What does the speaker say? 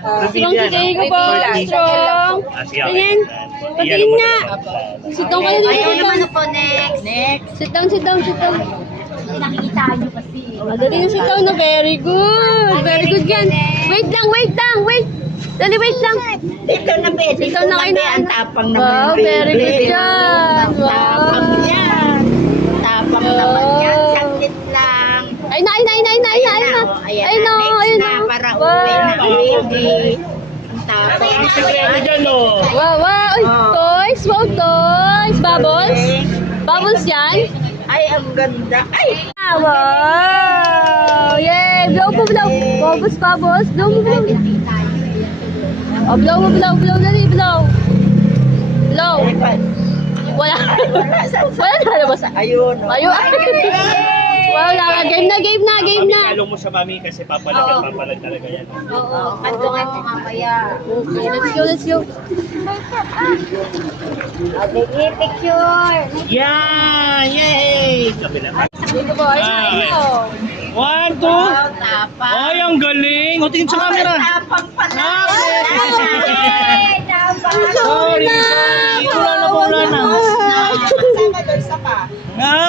Strong si Diego po. Strong. Tingin. Patingin nga. Sit down ka na dito. Sit down. Po, next. Sit down, sit down, sit down. Nakikita nyo kasi. Dali na sit down na. Very good. Very good yan. Wait lang, wait lang, wait. Dali, wait lang. Dito na, be. Dito na kayo na. Ang tapang naman. Wow, very good yan. Tapang Wow. yan. Tapang naman yan. Saglit lang. Ay na, ay na, ay na, ay na, ay na, ay na. Ay na, ay na. Para uwi na, baby. Ang tapang. Ang sikreto dyan, oh. Wow, wow. Ay, toys, wow, toys. Bubbles. Bubbles yan. Ay, ang ganda. Ay! Ah, wow. Yay. Blow po, blow. Bubbles, bubbles. Blow mo, blow. Oh, blow mo, blow, blow. Dali, blow. Blow. Wala. Wala na labas. Ayun. Ayun. Wow, lang. Game na, game na, game Mami, na. kalo mo sa mami kasi papalag talaga yan. Oo, kantungan mo mamaya. Okay, let's go, let's go. Okay, picture. Yeah! Yay! Kabila. Dito po, ay na, ito. 1, 2. Tapang. Ay, ang galing! O, tingin sa camera. Tapang pala. Okay. Tapang. Sorry, sorry. Wala na po, wala na. Sama doon sa pa. Ah,